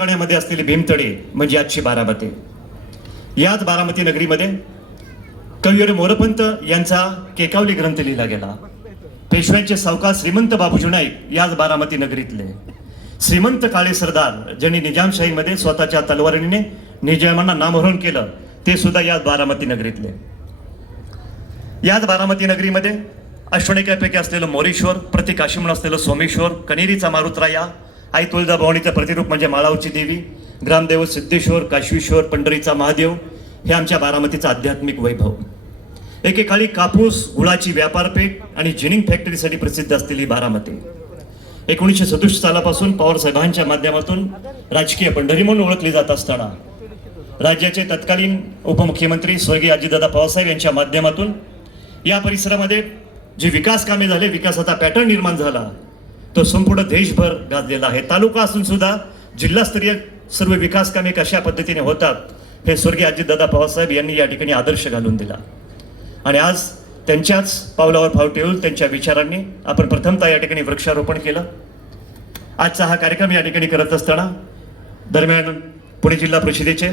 मध्ये असलेली भीमतडे म्हणजे आजची बारामती. याच बारामती नगरीमध्ये कविवर मोरपंत यांचा केकावली ग्रंथ लिहिला गेला. पेशव्यांचे सावकार श्रीमंत बाबूजी नाईक याच बारामती नगरीतले. श्रीमंत काळे सरदार ज्यांनी निजामशाहीमध्ये स्वतःच्या तलवारीने निजामांना नामोहरण केलं ते सुद्धा याच बारामती नगरीतले. याच बारामती नगरीमध्ये अश्वनिकापैकी असलेलं मोरेश्वर, प्रति काशी म्हणून असलेलं सोमेश्वर, कनेरीचा मारुतराया, आई तुळजाभवानीचं प्रतिरूप म्हणजे माळावची देवी, ग्रामदेव सिद्धेश्वर, काश्वीश्वर, पंढरीचा महादेव हे आमच्या बारामतीचं आध्यात्मिक वैभव. एकेकाळी कापूस गुळाची व्यापारपेठ आणि जिनिंग फॅक्टरीसाठी प्रसिद्ध असलेली बारामती 1967 सालापासून पवार साहेबांच्या माध्यमातून राजकीय पंढरी म्हणून ओळखली जात असताना राज्याचे तत्कालीन उपमुख्यमंत्री स्वर्गीय अजितदादा पवारसाहेब यांच्या माध्यमातून या परिसरामध्ये जे विकास कामे झाले, विकासाचा पॅटर्न निर्माण झाला तो संपूर्ण देशभर गाजलेला आहे. तालुका असून सुद्धा जिल्हास्तरीय सर्व विकास कामे कशा पद्धतीने होतात हे स्वर्गीय अजितदादा पवारसाहेब यांनी या ठिकाणी आदर्श घालून दिला. आणि आज त्यांच्याच पावलावर पाऊल ठेवून त्यांच्या विचारांनी आपण प्रथमतः या ठिकाणी वृक्षारोपण केलं. आजचा हा कार्यक्रम या ठिकाणी करत असताना दरम्यान पुणे जिल्हा परिषदेचे